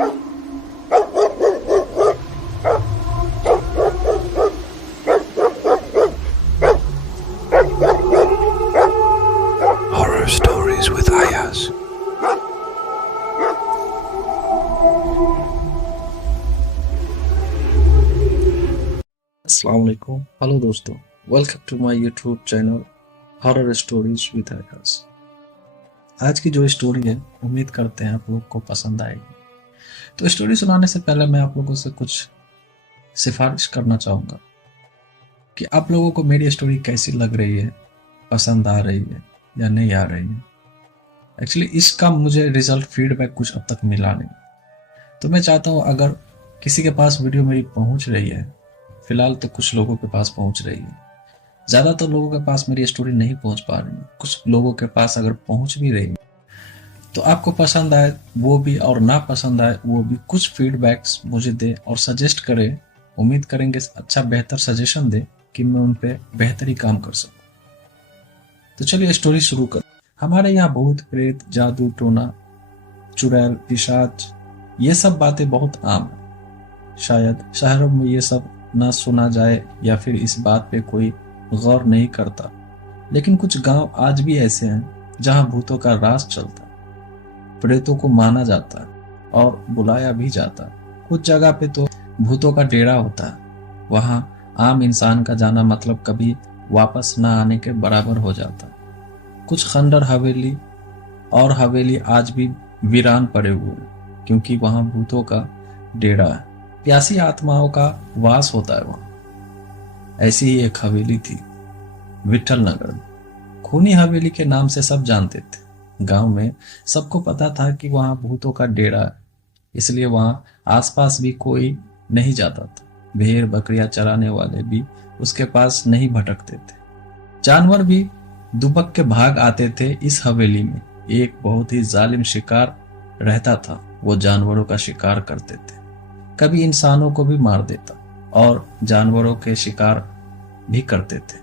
Horror Stories with Ayaz. अस्सलाम वालेकुम। Hello दोस्तों, welcome to my YouTube channel horror stories with Ayaz. आज की जो स्टोरी है उम्मीद करते हैं आप लोग को पसंद आएगी। तो स्टोरी सुनाने से पहले मैं आप लोगों से कुछ सिफारिश करना चाहूँगा कि आप लोगों को मेरी स्टोरी कैसी लग रही है, पसंद आ रही है या नहीं आ रही है। एक्चुअली इसका मुझे रिजल्ट फीडबैक कुछ अब तक मिला नहीं, तो मैं चाहता हूँ अगर किसी के पास वीडियो मेरी पहुँच रही है, फिलहाल तो कुछ लोगों के पास पहुंच रही है, ज्यादातर लोगों के पास मेरी स्टोरी नहीं पहुंच पा रही है। कुछ लोगों के पास अगर पहुंच भी रही है तो आपको पसंद आए वो भी और ना पसंद आए वो भी कुछ फीडबैक्स मुझे दे और सजेस्ट करे। उम्मीद करेंगे अच्छा बेहतर सजेशन दे कि मैं उन पे बेहतरी काम कर सकूं। तो चलिए स्टोरी शुरू कर। हमारे यहाँ भूत प्रेत, जादू टोना, चुड़ैल, पिशाच ये सब बातें बहुत आम है। शायद शहरों में ये सब ना सुना जाए या फिर इस बात पे कोई गौर नहीं करता, लेकिन कुछ गांव आज भी ऐसे हैं जहां भूतों का राज चलता है, प्रेतों को माना जाता है और बुलाया भी जाता है। कुछ जगह पे तो भूतों का डेरा होता है, वहां आम इंसान का जाना मतलब कभी वापस ना आने के बराबर हो जाता है। कुछ खंडर हवेली आज भी वीरान पड़े हुए हैं क्योंकि वहां भूतों का डेरा है, प्यासी आत्माओं का वास होता है वहां। ऐसी ही एक हवेली थी विठल नगर में। खूनी हवेली के नाम से सब जानते थे। गांव में सबको पता था कि वहां भूतों का डेरा है, इसलिए वहां आसपास भी कोई नहीं जाता था। भेड़ बकरियां चराने वाले भी उसके पास नहीं भटकते थे। जानवर भी दुबक के भाग आते थे। इस हवेली में एक बहुत ही जालिम शिकार रहता था। वो जानवरों का शिकार करते थे, कभी इंसानों को भी मार देता और जानवरों के शिकार भी करते थे।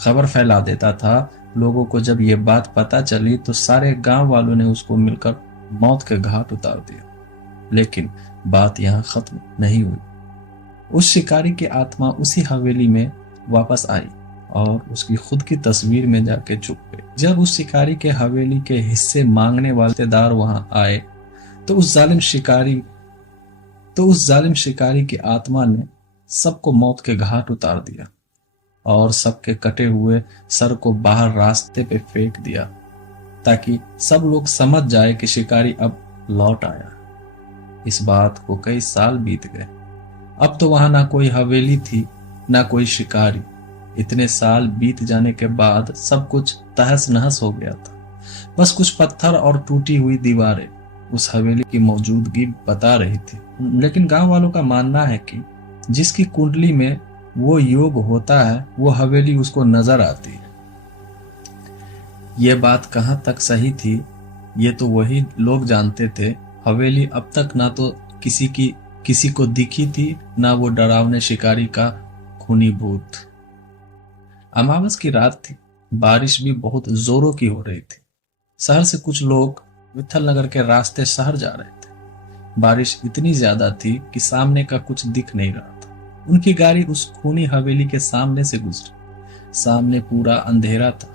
खबर फैला देता था। लोगों को जब ये बात पता चली तो सारे गांव वालों ने उसको मिलकर मौत के घाट उतार दिया। लेकिन बात यहाँ खत्म नहीं हुई। उस शिकारी की आत्मा उसी हवेली में वापस आई और उसकी खुद की तस्वीर में जाके छुप गई। जब उस शिकारी के हवेली के हिस्से मांगने वाले रिश्तेदार वहां आए तो उस जालिम शिकारी की आत्मा ने सबको मौत के घाट उतार दिया और सबके कटे हुए सर को बाहर रास्ते पे फेंक दिया ताकि सब लोग समझ जाए कि शिकारी अब लौट आया। इस बात को कई साल बीत गए। अब तो वहां ना कोई हवेली थी ना कोई शिकारी। इतने साल बीत जाने के बाद सब कुछ तहस नहस हो गया था। बस कुछ पत्थर और टूटी हुई दीवारें उस हवेली की मौजूदगी बता रही थी। लेकिन गांव वालों का मानना है कि जिसकी कुंडली में वो योग होता है वो हवेली उसको नजर आती है। ये बात कहां तक सही थी ये तो वही लोग जानते थे। हवेली अब तक ना तो किसी को दिखी थी ना वो डरावने शिकारी का खूनी भूत। अमावस की रात थी। बारिश भी बहुत जोरों की हो रही थी। शहर से कुछ लोग विठल नगर के रास्ते शहर जा रहे थे। बारिश इतनी ज्यादा थी कि सामने का कुछ दिख नहीं रहा था। उनकी गाड़ी उस खूनी हवेली के सामने से गुजरी। सामने पूरा अंधेरा था,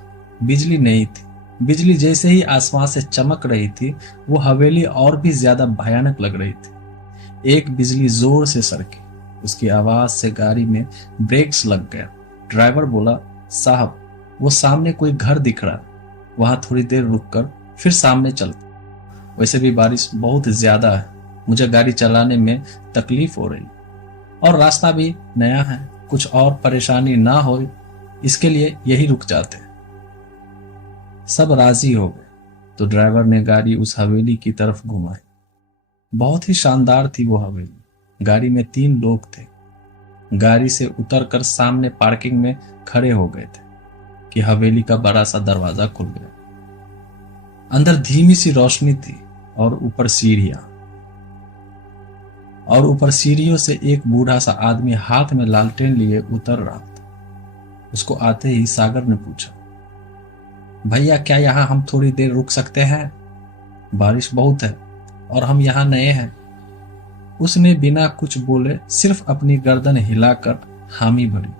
बिजली नहीं थी। बिजली जैसे ही आसमान से चमक रही थी वो हवेली और भी ज्यादा भयानक लग रही थी। एक बिजली जोर से सरकी। उसकी आवाज से गाड़ी में ब्रेक्स लग गया। ड्राइवर बोला, साहब वो सामने कोई घर दिख रहा है, वहां थोड़ी देर रुककर फिर सामने चलते। वैसे भी बारिश बहुत ज्यादा है, मुझे गाड़ी चलाने में तकलीफ हो रही और रास्ता भी नया है, कुछ और परेशानी ना हो इसके लिए यही रुक जाते। सब राजी हो गए तो ड्राइवर ने गाड़ी उस हवेली की तरफ घुमाई। बहुत ही शानदार थी वो हवेली। गाड़ी में 3 लोग थे। गाड़ी से उतरकर सामने पार्किंग में खड़े हो गए थे कि हवेली का बड़ा सा दरवाजा खुल गया। अंदर धीमी सी रोशनी थी और ऊपर सीढ़ियों से एक बूढ़ा सा आदमी हाथ में लालटेन लिए उतर रहा था। उसको आते ही सागर ने पूछा, भैया क्या यहाँ हम थोड़ी देर रुक सकते हैं? बारिश बहुत है और हम यहाँ नए हैं। उसने बिना कुछ बोले सिर्फ अपनी गर्दन हिलाकर हामी भरी।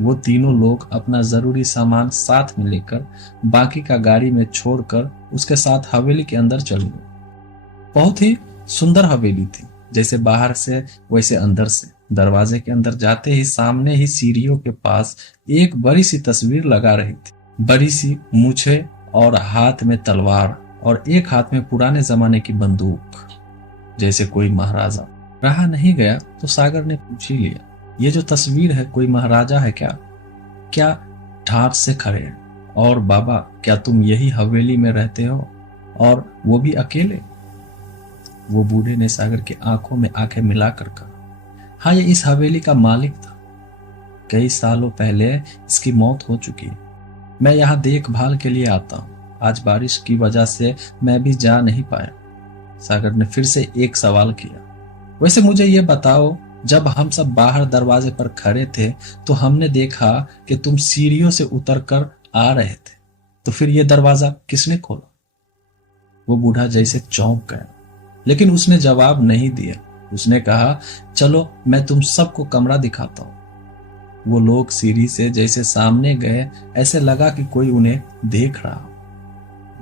वो तीनों लोग अपना जरूरी सामान साथ में लेकर बाकी का गाड़ी में छोड़कर उसके साथ हवेली के अंदर चले गए। बहुत ही सुंदर हवेली थी, जैसे बाहर से वैसे अंदर से। दरवाजे के अंदर जाते ही सामने ही सीढ़ियों के पास एक बड़ी सी तस्वीर लगा रही थी। बड़ी सी मूछें और हाथ में तलवार और एक हाथ में पुराने जमाने की बंदूक, जैसे कोई महाराजा। रहा नहीं गया तो सागर ने पूछ ही लिया, ये जो तस्वीर है कोई महाराजा है क्या? क्या ठाठ से खड़े हैं? और बाबा, क्या तुम यही हवेली में रहते हो, और वो भी अकेले? वो बूढ़े ने सागर की आंखों में आंखें मिलाकर कहा, हाँ, ये इस हवेली का मालिक था। कई सालों पहले इसकी मौत हो चुकी है। मैं यहाँ देखभाल के लिए आता हूँ। आज बारिश की वजह से मैं भी जा नहीं पाया। सागर ने फिर से एक सवाल किया, वैसे मुझे ये बताओ, जब हम सब बाहर दरवाजे पर खड़े थे तो हमने देखा कि तुम सीढ़ियों से उतरकर आ रहे थे, तो फिर ये दरवाजा किसने खोला? वो बूढ़ा जैसे चौंक गया, लेकिन उसने जवाब नहीं दिया। उसने कहा, चलो मैं तुम सबको कमरा दिखाता हूं। वो लोग सीढ़ी से जैसे सामने गए, ऐसे लगा कि कोई उन्हें देख रहा।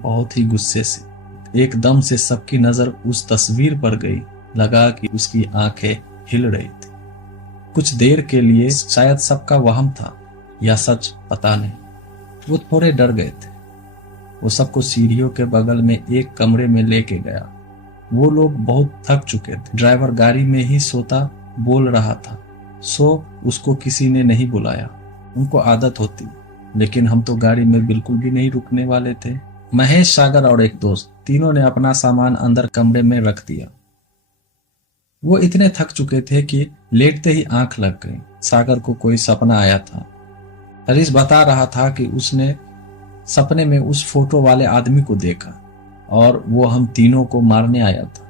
बहुत ही गुस्से से एकदम से सबकी नजर उस तस्वीर पर गई। लगा कि उसकी आंखें हिल रही थी। कुछ देर के लिए शायद सबका वहम था या सच, पता नहीं। वो थोड़े डर गए थे। वो सबको सीढ़ियों के बगल में एक कमरे में लेके गया। वो लोग बहुत थक चुके थे। ड्राइवर गाड़ी में ही सोता बोल रहा था, सो उसको किसी ने नहीं बुलाया। उनको आदत होती, लेकिन हम तो गाड़ी में बिल्कुल भी नहीं रुकने वाले थे। महेश, सागर और एक दोस्त, तीनों ने अपना सामान अंदर कमरे में रख दिया। वो इतने थक चुके थे कि लेटते ही आंख लग गई। सागर को कोई सपना आया था। हरीश बता रहा था कि उसने सपने में उस फोटो वाले आदमी को देखा और वो हम तीनों को मारने आया था।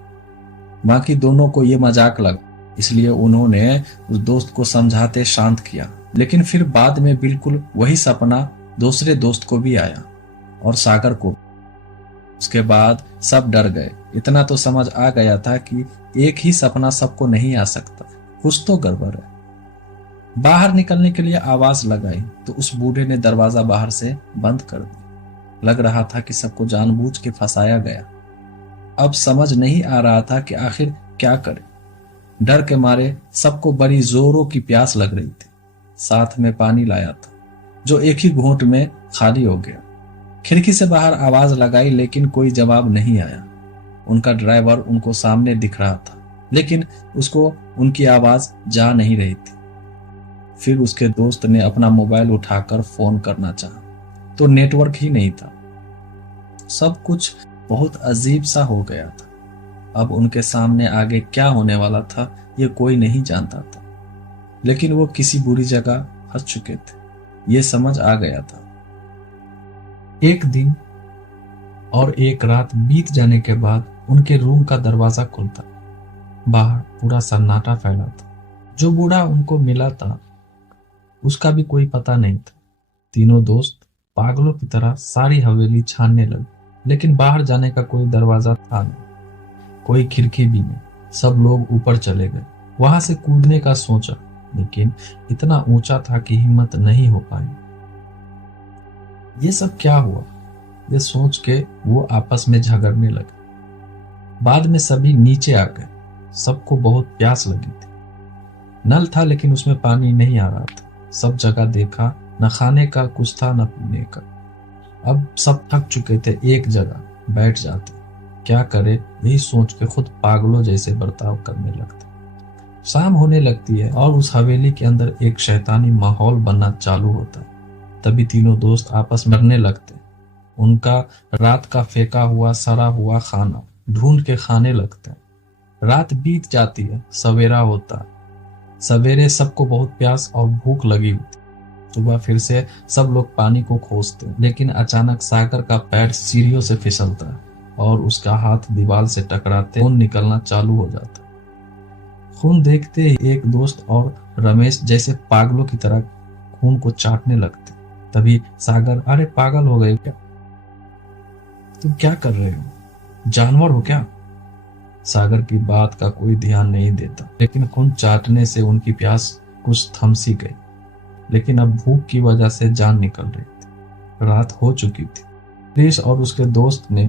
बाकी दोनों को ये मजाक लगा, इसलिए उन्होंने उस दोस्त को समझाते शांत किया। लेकिन फिर बाद में बिल्कुल वही सपना दूसरे दोस्त को भी आया और सागर को। उसके बाद सब डर गए। इतना तो समझ आ गया था कि एक ही सपना सबको नहीं आ सकता, कुछ तो गड़बड़ है। बाहर निकलने के लिए आवाज लगाई तो उस बूढ़े ने दरवाजा बाहर से बंद कर दिया। लग रहा था कि सबको जानबूझ के फंसाया गया। अब समझ नहीं आ रहा था कि आखिर क्या करे। डर के मारे सबको बड़ी जोरों की प्यास लग रही थी। साथ में पानी लाया था, जो एक ही घूंट में खाली हो गया। खिड़की से बाहर आवाज लगाई, लेकिन कोई जवाब नहीं आया। उनका ड्राइवर उनको सामने दिख रहा था, लेकिन उसको उनकी आवाज जा नहीं रही थी। फिर उसके दोस्त ने अपना मोबाइल उठाकर फोन करना चाहा, तो नेटवर्क ही नहीं था। सब कुछ बहुत अजीब सा हो गया था। अब उनके सामने आगे क्या होने वाला था ये कोई नहीं जानता था, लेकिन वो किसी बुरी जगह फंस चुके थे, ये समझ आ गया था। एक दिन और एक रात बीत जाने के बाद उनके रूम का दरवाजा खुलता। बाहर पूरा सन्नाटा फैला था। जो बूढ़ा उनको मिला था उसका भी कोई पता नहीं था। तीनों दोस्त पागलों की तरह सारी हवेली छानने लगे, लेकिन बाहर जाने का कोई दरवाजा था नहीं, कोई खिड़की भी नहीं। सब लोग ऊपर चले गए। वहां से कूदने का सोचा, लेकिन इतना ऊंचा था कि हिम्मत नहीं हो पाई। ये सब क्या हुआ, ये सोच के वो आपस में झगड़ने लगे। बाद में सभी नीचे आ गए। सबको बहुत प्यास लगी थी। नल था लेकिन उसमें पानी नहीं आ रहा था। सब जगह देखा, न खाने का कुछ था न पीने का। अब सब थक चुके थे, एक जगह बैठ जाते। क्या करे, यही सोच के खुद पागलों जैसे बर्ताव करने लगते। शाम होने लगती है और उस हवेली के अंदर एक शैतानी माहौल बनना चालू होता है। तभी तीनों दोस्त आपस में लड़ने लगते। उनका रात का फेंका हुआ सड़ा हुआ खाना ढूंढ के खाने लगते हैं। रात बीत जाती है, सवेरा होता है। सवेरे सबको बहुत प्यास और भूख लगी होती। सुबह फिर से सब लोग पानी को खोजते हैं, लेकिन अचानक सागर का पैर सीढ़ियों से फिसलता है और उसका हाथ दीवार से टकराते खून निकलना चालू हो जाता है। खून देखते ही एक दोस्त और रमेश जैसे पागलों की तरह खून को चाटने लगते। तभी सागर, अरे पागल हो गए क्या? तुम क्या कर रहे हो? जानवर हो क्या? सागर की बात का कोई ध्यान नहीं देता, लेकिन खून चाटने से उनकी प्यास कुछ थम सी गई। लेकिन अब भूख की वजह से जान निकल रही थी। रात हो चुकी थी। क्रिस और उसके दोस्त ने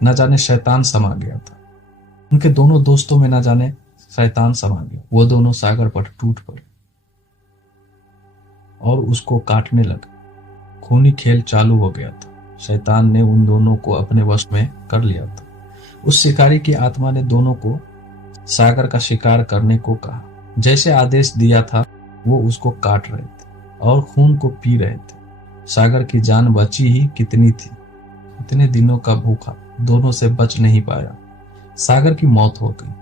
न जाने शैतान समा गया था। उनके दोनों दोस्तों में न जाने शैतान समा गया। वो दोनों सागर पर टूट पड़े और उसको काटने लगे। खूनी खेल चालू हो गया था। शैतान ने उन दोनों को अपने वश में कर लिया था। उस शिकारी की आत्मा ने दोनों को सागर का शिकार करने को कहा। जैसे आदेश दिया था वो उसको काट रहे थे और खून को पी रहे थे। सागर की जान बची ही कितनी थी। इतने दिनों का भूखा दोनों से बच नहीं पाया। सागर की मौत हो गई।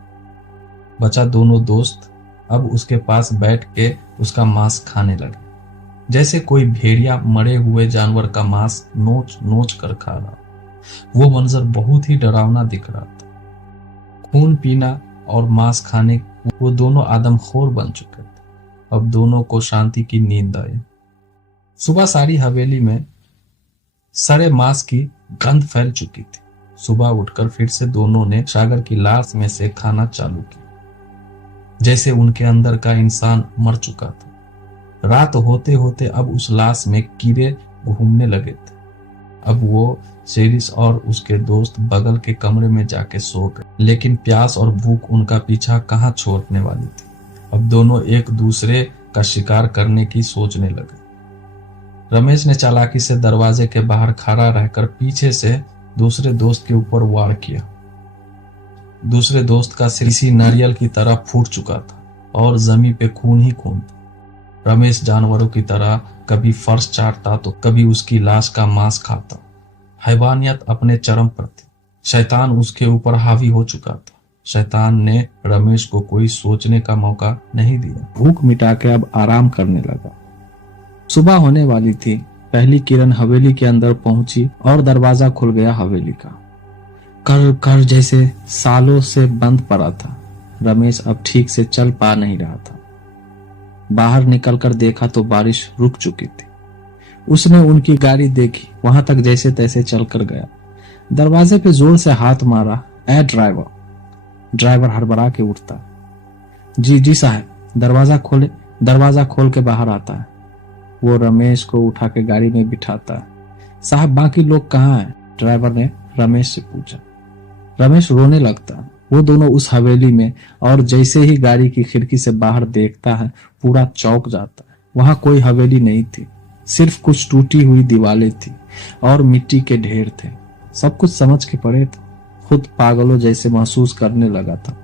बचा दोनों दोस्त अब उसके पास बैठ के उसका मांस खाने लगे, जैसे कोई भेड़िया मरे हुए जानवर का मांस नोच नोच कर खा रहा। वो मंजर बहुत ही डरावना दिख रहा था। खून पीना और मांस खाने वो दोनों आदमखोर बन चुके थे। अब दोनों को शांति की नींद आई। सुबह सारी हवेली में सड़े मांस की गंध फैल चुकी थी। सुबह उठकर फिर से दोनों ने सागर की लाश में से खाना चालू किया, जैसे उनके अंदर का इंसान मर चुका था। रात होते होते अब उस लाश में कीड़े घूमने लगे थे। अब वो शेरिस और उसके दोस्त बगल के कमरे में जाके सो गए, लेकिन प्यास और भूख उनका पीछा कहाँ छोड़ने वाली थी। अब दोनों एक दूसरे का शिकार करने की सोचने लगे। रमेश ने चालाकी से दरवाजे के बाहर खड़ा रहकर पीछे से दूसरे दोस्त के ऊपर वार किया। दूसरे दोस्त का सिर किसी नारियल की तरह फूट चुका था और जमीन पे खून ही खून था। रमेश जानवरों की तरह कभी फर्श चाटता तो कभी उसकी लाश का मांस खाता। हैवानियत अपने चरम पर थी। शैतान उसके ऊपर हावी हो चुका था। शैतान ने रमेश को कोई सोचने का मौका नहीं दिया। भूख मिटा के अब आराम करने लगा। सुबह होने वाली थी। पहली किरण हवेली के अंदर पहुंची और दरवाजा खुल गया हवेली का। कर कर जैसे सालों से बंद पड़ा था। रमेश अब ठीक से चल पा नहीं रहा था। बाहर निकलकर देखा तो बारिश रुक चुकी थी। उसने उनकी गाड़ी देखी, वहां तक जैसे तैसे चलकर गया। दरवाजे पे जोर से हाथ मारा। ए ड्राइवर। ड्राइवर हड़बड़ा के उठता। जी जी साहब, दरवाजा खोले। दरवाजा खोल के बाहर आता है। वो रमेश को उठा के गाड़ी में बिठाता है। साहब, बाकी लोग कहाँ हैं? ड्राइवर ने रमेश से पूछा। रमेश रोने लगता। वो दोनों उस हवेली में, और जैसे ही गाड़ी की खिड़की से बाहर देखता है पूरा चौंक जाता है। वहां कोई हवेली नहीं थी, सिर्फ कुछ टूटी हुई दीवारें थी और मिट्टी के ढेर थे। सब कुछ समझ के पड़े थे। खुद पागलों जैसे महसूस करने लगा था।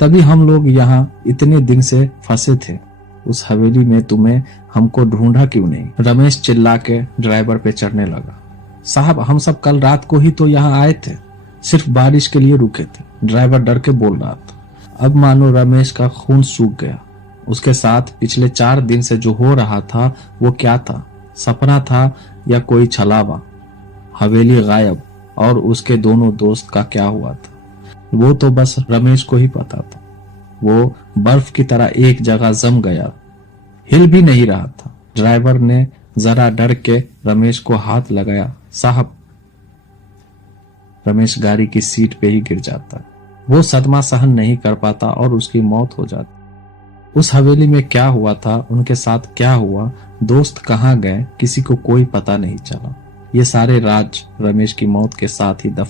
तभी हम लोग यहाँ इतने दिन से फंसे थे। उस हवेली में तुम्हें हमको ढूंढा क्यों नहीं? रमेश चिल्ला के ड्राइवर पे चढ़ने लगा। साहब, हम सब कल रात को ही तो यहाँ आए थे, सिर्फ बारिश के लिए रुके थे। ड्राइवर डर के बोल रहा था। अब मानो रमेश का खून सूख गया। उसके साथ पिछले 4 दिन से जो हो रहा था वो क्या था? सपना था या कोई छलावा? हवेली गायब, और उसके दोनों दोस्त का क्या हुआ था वो तो बस रमेश को ही पता था। वो बर्फ की तरह एक जगह जम गया, हिल भी नहीं रहा था। ड्राइवर ने जरा डर के रमेश को हाथ लगाया। साहब। रमेश गाड़ी की सीट पे ही गिर जाता। वो सदमा सहन नहीं कर पाता और उसकी मौत हो जाती। उस हवेली में क्या हुआ था, उनके साथ क्या हुआ, दोस्त कहाँ गए, किसी को कोई पता नहीं चला। ये सारे राज रमेश की मौत के साथ ही दफन